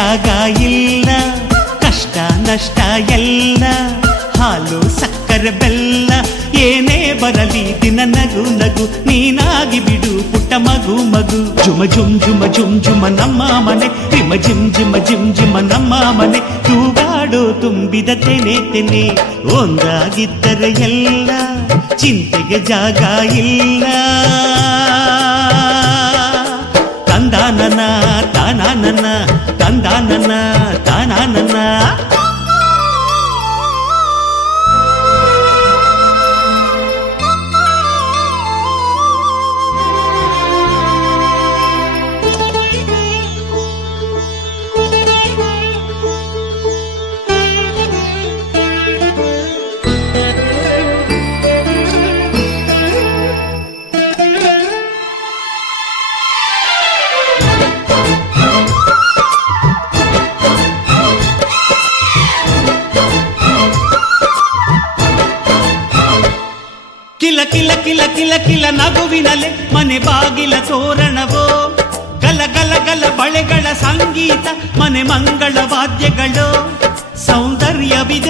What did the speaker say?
ಜಾಗ ಇಲ್ಲ, ಕಷ್ಟ ನಷ್ಟ ಎಲ್ಲ, ಹಾಲು ಸಕ್ಕರೆ ಬೆಲ್ಲ ಏನೇ ಬರಲಿ ದಿನ ನಗು ನಗು, ನೀನಾಗಿ ಬಿಡು ಪುಟ್ಟ ಮಗು ಮಗು. ಜುಮ ಜುಮ್ ಜುಮ ಜುಮ್ ಜುಮ ನಮ್ಮ ಮನೆ, ರಿಮ ಜಿಮ್ ಜಿಮ ಜಿಮ್ ಜಿಮ ನಮ್ಮ ಮನೆ, ತೂಗಾಡೋ ತುಂಬಿದ ತೆನೆ ತೆನೆ. ಒಂದಾಗಿದ್ದರೆ ಎಲ್ಲ, ಚಿಂತೆಗೆ ಜಾಗ ಇಲ್ಲ. ತಂದಾನನ ತಾನಾನನ, ತಂದಾನನ ತಾನಾನನ. ಕಿಲ ಕಿಲ ಕಿಲ ಕಿಲ ಕಿಲ ನಗುವಿನಲೆ ಮನೆ ಬಾಗಿಲ ತೋರಣವೋ, ಗಲ ಗಲ ಗಲ ಬಳೆಗಳ ಸಂಗೀತ, ಮನೆ ಮಂಗಳ ವಾದ್ಯಗಳು. ಸೌಂದರ್ಯವಿದೆ